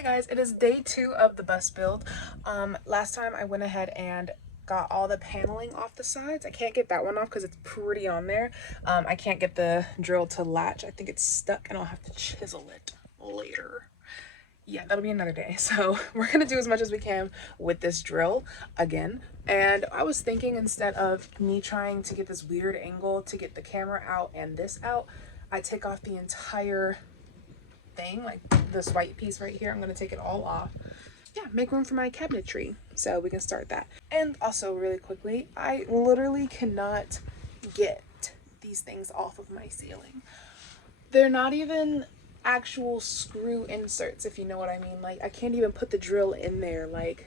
Hey guys, it is day 2 of the bus build. Last time I went ahead and got all the paneling off the sides. I can't get that one off because it's pretty on there. I can't get the drill to latch. I think it's stuck and I'll have to chisel it later. Yeah, that'll be another day. So we're gonna do as much as we can with this drill again. And I was thinking, instead of me trying to get this weird angle to get the camera out and this out, I take off the entire thing, like this white piece right here. I'm gonna take it all off. Yeah, make room for my cabinetry, so we can start that. And also, really quickly, I literally cannot get these things off of my ceiling. They're not even actual screw inserts, if you know what I mean. Like, I can't even put the drill in there. Like,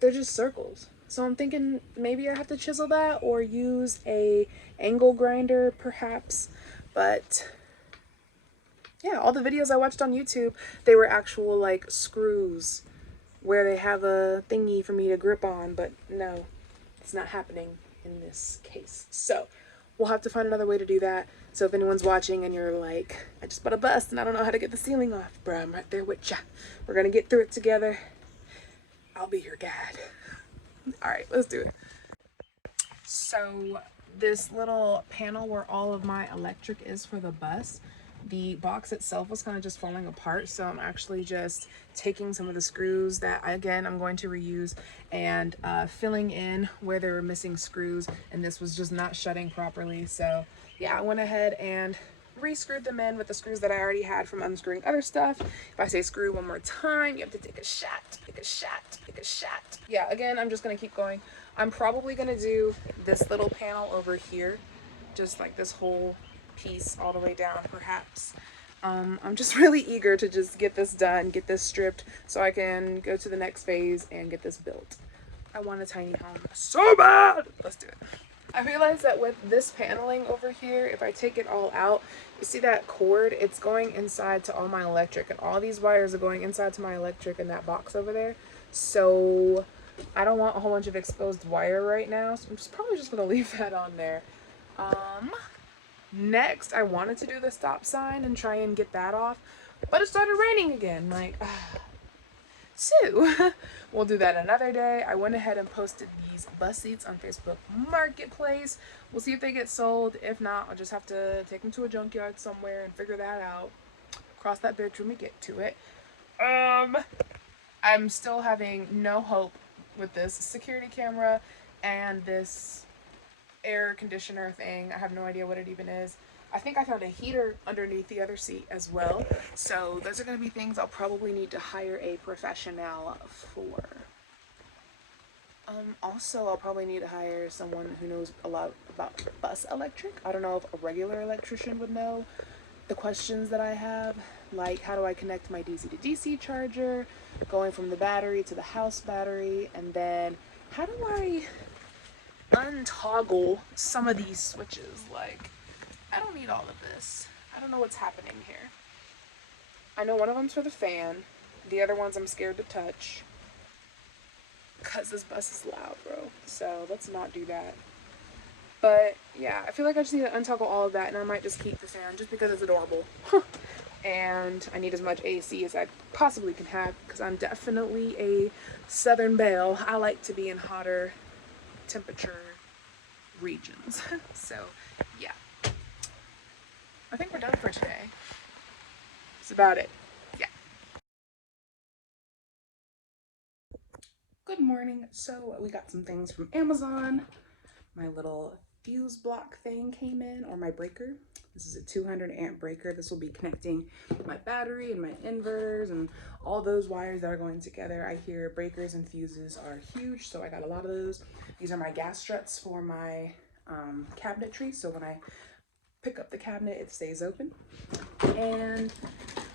they're just circles. So I'm thinking maybe I have to chisel that or use a angle grinder perhaps. But yeah, all the videos I watched on YouTube, they were actual like screws where they have a thingy for me to grip on, but no, it's not happening in this case. So we'll have to find another way to do that. So if anyone's watching and you're like, I just bought a bus and I don't know how to get the ceiling off, bro, I'm right there with ya. We're gonna get through it together. I'll be your guide. All right, let's do it. So this little panel where all of my electric is for the bus, the box itself was kind of just falling apart, so I'm actually just taking some of the screws that I'm going to reuse and filling in where there were missing screws, and this was just not shutting properly. So yeah, I went ahead and re-screwed them in with the screws that I already had from unscrewing other stuff. If I say screw one more time, you have to take a shot, take a shot, take a shot. Yeah, again, I'm just gonna keep going. I'm probably gonna do this little panel over here, just like this whole piece all the way down perhaps. I'm just really eager to just get this done, get this stripped, so I can go to the next phase and get this built. I want a tiny home so bad. Let's do it. I realized that with this paneling over here, if I take it all out, you see that cord? It's going inside to all my electric, and all these wires are going inside to my electric in that box over there. So I don't want a whole bunch of exposed wire right now, so I'm probably just gonna leave that on there. Next, I wanted to do the stop sign and try and get that off, but it started raining again. Like, so we'll do that another day. I went ahead and posted these bus seats on Facebook Marketplace. We'll see if they get sold. If not, I'll just have to take them to a junkyard somewhere and figure that out. Cross that bridge when we get to it. I'm still having no hope with this security camera and this air conditioner thing. I have no idea what it even is. I think I found a heater underneath the other seat as well. So those are going to be things I'll probably need to hire a professional for. Also, I'll probably need to hire someone who knows a lot about bus electric. I don't know if a regular electrician would know the questions that I have, like how do I connect my DC to DC charger, going from the battery to the house battery, and then how do I untoggle some of these switches. Like, I don't need all of this. I don't know what's happening here. I know one of them's for the fan. The other ones I'm scared to touch because this bus is loud, bro. So let's not do that. But yeah, I feel like I just need to untoggle all of that, and I might just keep the fan just because it's adorable. And I need as much AC as I possibly can have because I'm definitely a Southern belle. I like to be in hotter temperature regions. So yeah, I think we're done for today. That's about it. Yeah. Good morning. So we got some things from Amazon. My little fuse block thing came in, or my breaker. This is a 200 amp breaker. This will be connecting my battery and my inverters and all those wires that are going together. I hear breakers and fuses are huge, so I got a lot of those. These are my gas struts for my cabinetry, so when I pick up the cabinet it stays open. And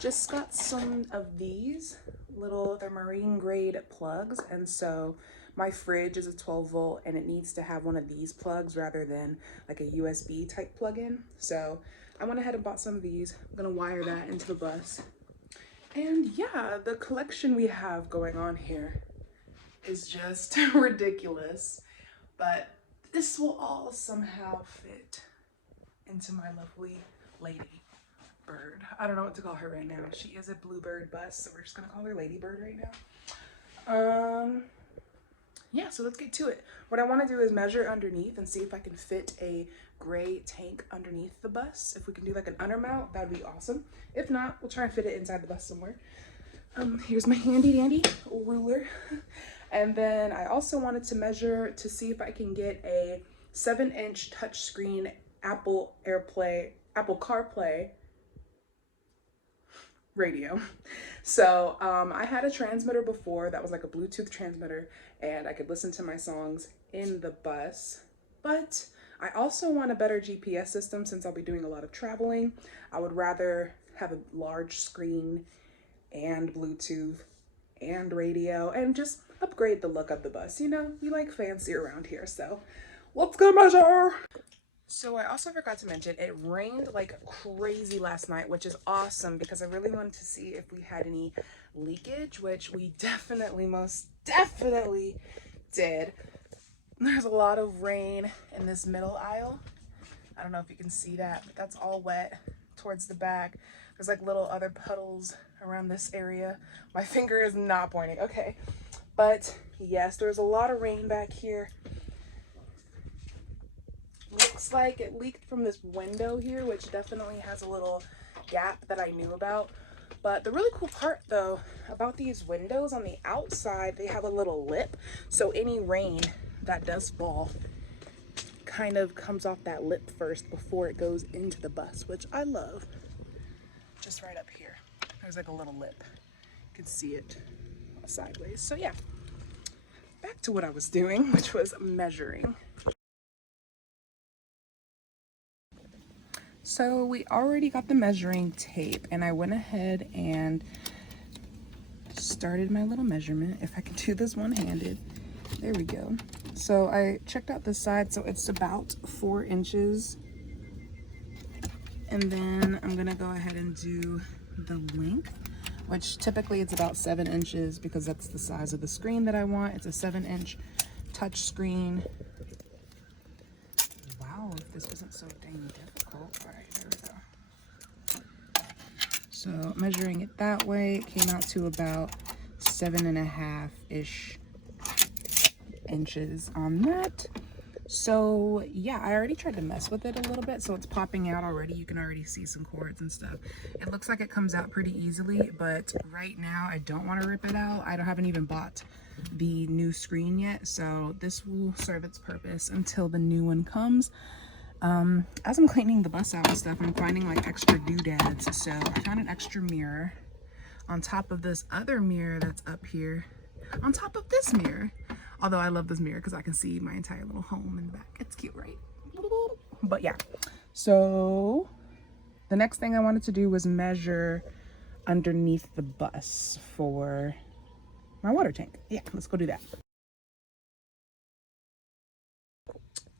just got some of these little, they're marine grade plugs, and so my fridge is a 12 volt and it needs to have one of these plugs rather than like a USB type plug-in. So I went ahead and bought some of these. I'm gonna wire that into the bus. And yeah, the collection we have going on here is just ridiculous, but this will all somehow fit into my lovely lady. Bird. I don't know what to call her right now. She is a bluebird bus, so we're just gonna call her Ladybird right now. Yeah, so let's get to it. What I want to do is measure underneath and see if I can fit a gray tank underneath the bus. If we can do like an undermount, that would be awesome. If not, we'll try and fit it inside the bus somewhere. Here's my handy dandy ruler. And then I also wanted to measure to see if I can get a 7-inch touchscreen Apple CarPlay radio. So I had a transmitter before that was like a Bluetooth transmitter, and I could listen to my songs in the bus. But I also want a better GPS system since I'll be doing a lot of traveling. I would rather have a large screen and Bluetooth and radio and just upgrade the look of the bus. You know, we like fancy around here, so let's go measure. So I also forgot to mention, it rained like crazy last night, which is awesome because I really wanted to see if we had any leakage, which we most definitely did. There's a lot of rain in this middle aisle. I don't know if you can see that, but that's all wet towards the back. There's like little other puddles around this area. My finger is not pointing. Okay. But yes, there's a lot of rain back here. Looks like it leaked from this window here, which definitely has a little gap that I knew about. But the really cool part though about these windows on the outside, they have a little lip. So any rain that does fall kind of comes off that lip first before it goes into the bus, which I love. Just right up here, there's like a little lip. You can see it sideways. So yeah, back to what I was doing, which was measuring. So we already got the measuring tape, and I went ahead and started my little measurement. If I can do this one-handed, there we go. So I checked out this side, so it's about 4 inches. And then I'm gonna go ahead and do the length, which typically it's about 7 inches because that's the size of the screen that I want. It's a 7-inch touch screen. Wow, if this wasn't so dang difficult. All right, there we go. So measuring it that way, it came out to about 7.5-ish inches on that. So yeah, I already tried to mess with it a little bit, so it's popping out already. You can already see some cords and stuff. It looks like it comes out pretty easily, but right now I don't want to rip it out. I haven't even bought the new screen yet, so this will serve its purpose until the new one comes. As I'm cleaning the bus out and stuff, I'm finding like extra doodads. So I found an extra mirror on top of this other mirror that's up here, on top of this mirror. Although I love this mirror because I can see my entire little home in the back. It's cute, right? But yeah, so the next thing I wanted to do was measure underneath the bus for my water tank. Yeah, let's go do that.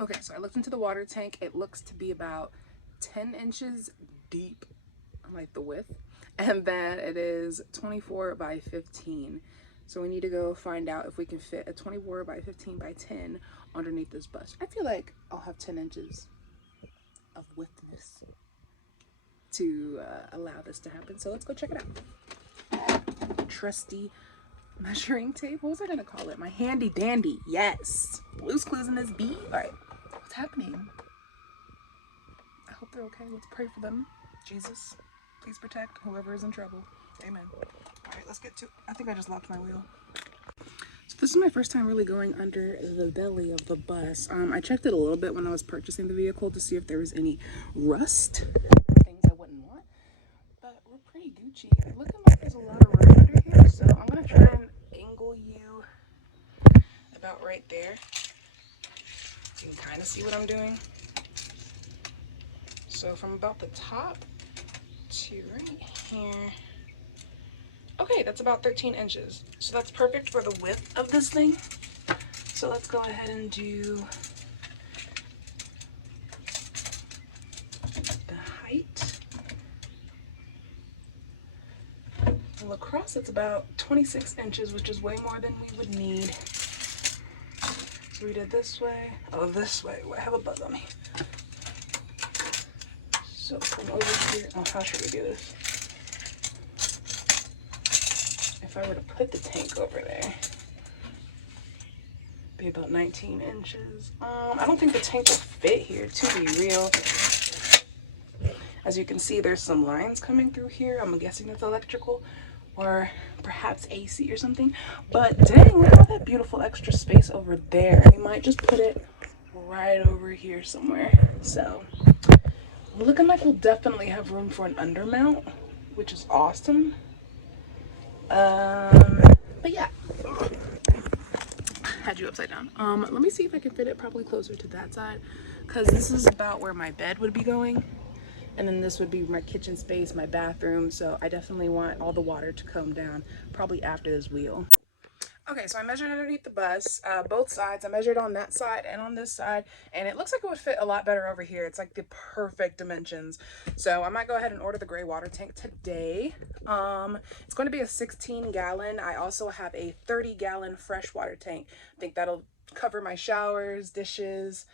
Okay, so I looked into the water tank. It looks to be about 10 inches deep, like the width, and then it is 24 by 15. So we need to go find out if we can fit a 24 by 15 by 10 underneath this bus. I feel like I'll have 10 inches of widthness to allow this to happen. So let's go check it out. Trusty measuring tape. What was I gonna call it? My handy dandy. Yes. Blue's Clues in this beat. All right. What's happening? I hope they're okay. Let's pray for them. Jesus, please protect whoever is in trouble. Amen. All right, let's get to it. I think I just locked my wheel. So this is my first time really going under the belly of the bus. I checked it a little bit when I was purchasing the vehicle to see if there was any rust, things I wouldn't want. But we're pretty Gucci. It's looking like there's a lot of room under here, so I'm gonna try and angle you about right there. You can kind of see what I'm doing. So from about the top to right here. Okay, that's about 13 inches. So that's perfect for the width of this thing. So let's go ahead and do the height. And across it's about 26 inches, which is way more than we would need. So we did this way. Oh, this way. I have a bug on me. So from over here. Oh, how should we do this? If I were to put the tank over there, be about 19 inches. I don't think the tank will fit here, to be real. As you can see, there's some lines coming through here. I'm guessing that's electrical or perhaps AC or something. But dang, look at all that beautiful extra space over there. We might just put it right over here somewhere. So looking like we'll definitely have room for an undermount, which is awesome. But yeah, had you upside down. Let me see if I can fit it probably closer to that side, because this is about where my bed would be going. And then this would be my kitchen space, my bathroom. So I definitely want all the water to come down probably after this wheel. Okay, so I measured underneath the bus, both sides. I measured on that side and on this side, and it looks like it would fit a lot better over here. It's like the perfect dimensions. So I might go ahead and order the gray water tank today. It's going to be a 16-gallon. I also have a 30-gallon fresh water tank. I think that'll cover my showers, dishes,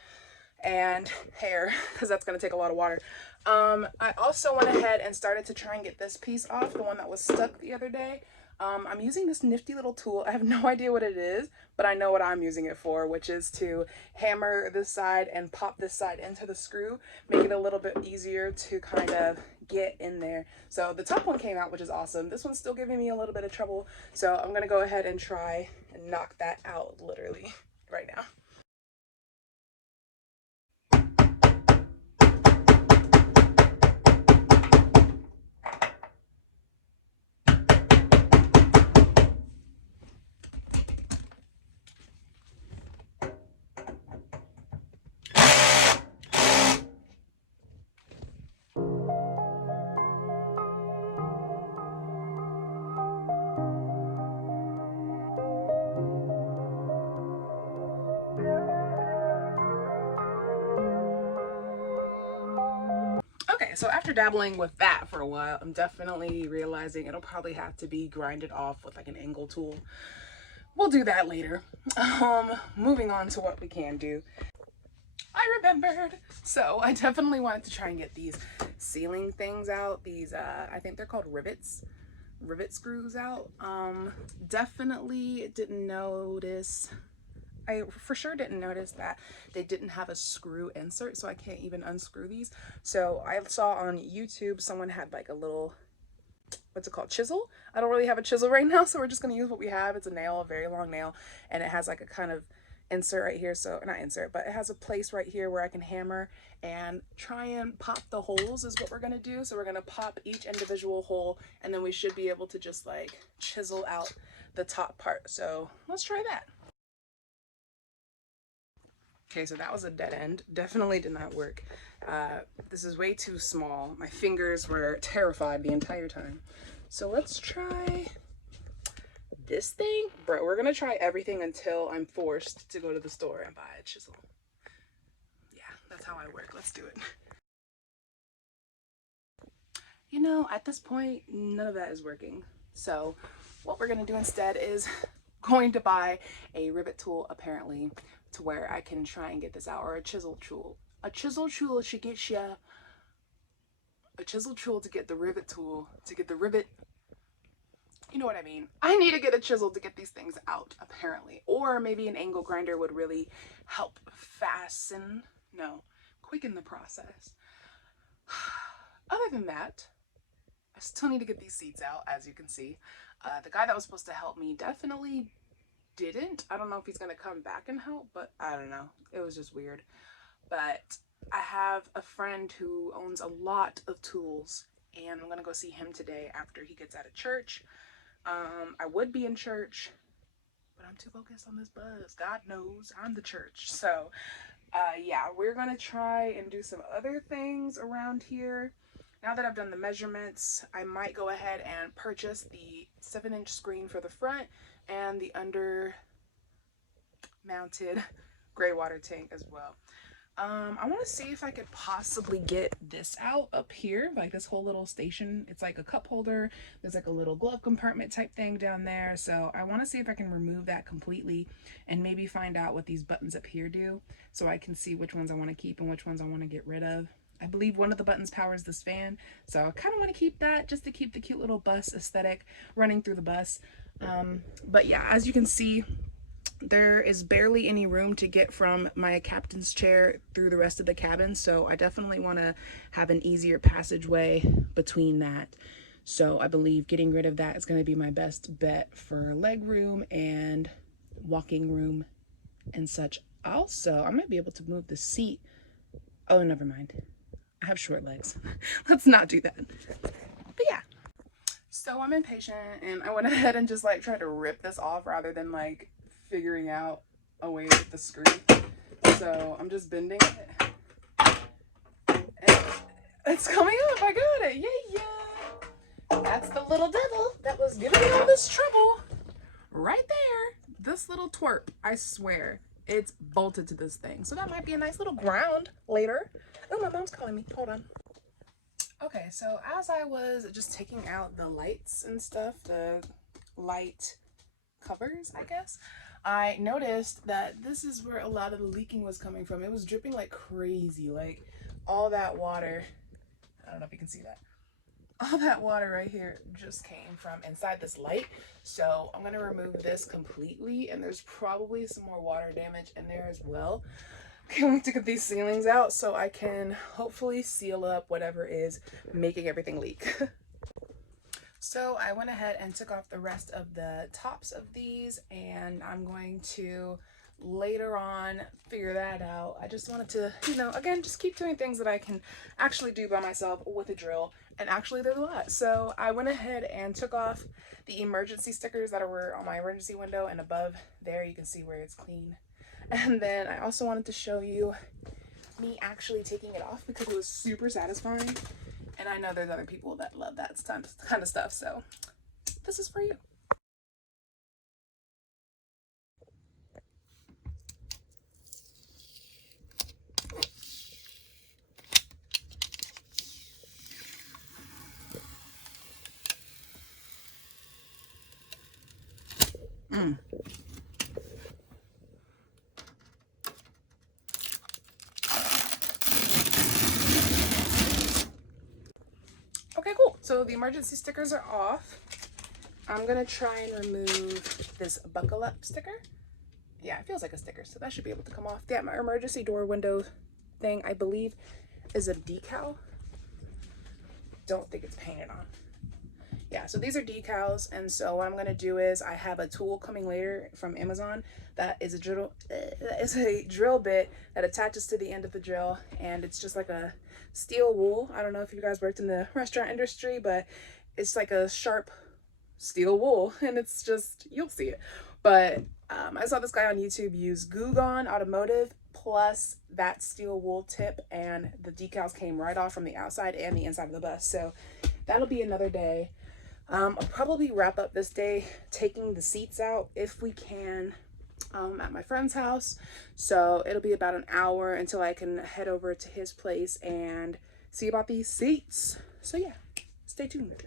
and hair, because that's going to take a lot of water. I also went ahead and started to try and get this piece off, the one that was stuck the other day. I'm using this nifty little tool. I have no idea what it is, but I know what I'm using it for, which is to hammer this side and pop this side into the screw, make it a little bit easier to kind of get in there. So the top one came out, which is awesome. This one's still giving me a little bit of trouble, so I'm gonna go ahead and try and knock that out literally right now. Okay, so after dabbling with that for a while, I'm definitely realizing it'll probably have to be grinded off with like an angle tool. We'll do that later. Moving on to what we can do. I remembered. So I definitely wanted to try and get these ceiling things out. These, I think they're called rivet screws out. Definitely didn't notice. I for sure didn't notice that they didn't have a screw insert, so I can't even unscrew these. So I saw on YouTube someone had like a little, what's it called, chisel. I don't really have a chisel right now, so we're just gonna use what we have. It's a nail, a very long nail, and it has like a kind of insert right here. So not insert, but it has a place right here where I can hammer and try and pop the holes is what we're gonna do. So we're gonna pop each individual hole, and then we should be able to just like chisel out the top part. So let's try that. Okay, so that was a dead end. Definitely did not work. This is way too small. My fingers were terrified the entire time. So let's try this thing. Bro, we're gonna try everything until I'm forced to go to the store and buy a chisel. Yeah, that's how I work. Let's do it. You know, at this point, none of that is working. So what we're gonna do instead is going to buy a rivet tool, apparently, to where I can try and get this out, or a chisel tool. A chisel tool should get you a chisel tool to get the rivet tool, to get the rivet. You know what I mean? I need to get a chisel to get these things out, apparently. Or maybe an angle grinder would really help quicken the process. Other than that, I still need to get these seats out, as you can see. The guy that was supposed to help me definitely didn't. I don't know if he's gonna come back and help, but I don't know. It was just weird. But I have a friend who owns a lot of tools, and I'm gonna go see him today after he gets out of church. I would be in church, but I'm too focused on this buzz. God knows I'm the church. So yeah, we're gonna try and do some other things around here. Now that I've done the measurements, I might go ahead and purchase the 7-inch screen for the front and the under mounted gray water tank as well. I want to see if I could possibly get this out up here, like this whole little station. It's like a cup holder. There's like a little glove compartment type thing down there. So I want to see if I can remove that completely and maybe find out what these buttons up here do, so I can see which ones I want to keep and which ones I want to get rid of. I believe one of the buttons powers this fan, so I kind of want to keep that just to keep the cute little bus aesthetic running through the bus. But yeah, as you can see, there is barely any room to get from my captain's chair through the rest of the cabin, so I definitely want to have an easier passageway between that. So I believe getting rid of that is going to be my best bet for leg room and walking room and such. Also, I might be able to move the seat. Oh, never mind. I have short legs. Let's not do that. But yeah. So I'm impatient and I went ahead and just like tried to rip this off rather than like figuring out a way to get the screw. So I'm just bending it. And it's coming up. I got it. Yeah. That's the little devil that was giving me all this trouble. Right there. This little twerp, I swear, it's bolted to this thing. So that might be a nice little ground later. Oh, my mom's calling me. Hold on. Okay, so as I was just taking out the lights and stuff, the light covers, I guess, I noticed that this is where a lot of the leaking was coming from. It was dripping like crazy, like all that water. I don't know if you can see that. All that water right here just came from inside this light. So I'm going to remove this completely, and there's probably some more water damage in there as well. Can't wait to get these ceilings out so I can hopefully seal up whatever is making everything leak. So I went ahead and took off the rest of the tops of these, and I'm going to later on figure that out. I just wanted to, you know, again, just keep doing things that I can actually do by myself with a drill, and actually there's a lot. So I went ahead and took off the emergency stickers that were on my emergency window, and above there you can see where it's clean. And then I also wanted to show you me actually taking it off because it was super satisfying. And I know there's other people that love that kind of stuff, so this is for you. Okay, cool. So the emergency stickers are off. I'm gonna try and remove this buckle up sticker. Yeah, it feels like a sticker, so that should be able to come off. Yeah, my emergency door window thing, I believe, is a decal. Don't think it's painted on. Yeah, so these are decals, and so what I'm gonna do is I have a tool coming later from Amazon that is a drill bit that attaches to the end of the drill, and it's just like a steel wool. I don't know if you guys worked in the restaurant industry, but it's like a sharp steel wool, and it's just, you'll see it. But I saw this guy on YouTube use Goo Gone Automotive plus that steel wool tip, and the decals came right off from the outside and the inside of the bus. So that'll be another day. I'll probably wrap up this day taking the seats out if we can at my friend's house. So it'll be about an hour until I can head over to his place and see about these seats. So yeah, stay tuned.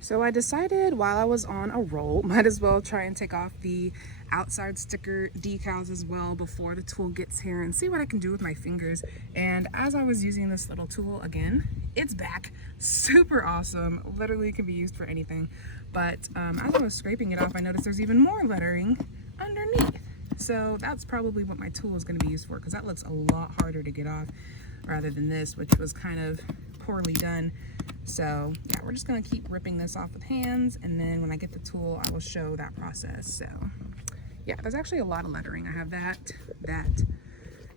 So I decided while I was on a roll, might as well try and take off the outside sticker decals as well before the tool gets here and see what I can do with my fingers. And as I was using this little tool again, it's back. Super awesome. Literally can be used for anything. But as I was scraping it off, I noticed there's even more lettering underneath. So that's probably what my tool is going to be used for, because that looks a lot harder to get off rather than this, which was kind of poorly done. So yeah, we're just going to keep ripping this off with hands, and then when I get the tool, I will show that process. So yeah, there's actually a lot of lettering. I have that,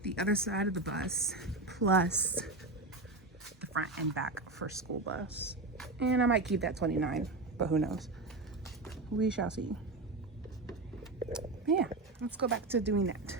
the other side of the bus, plus the front and back for school bus. And I might keep that 29, but who knows? We shall see. Yeah, let's go back to doing that.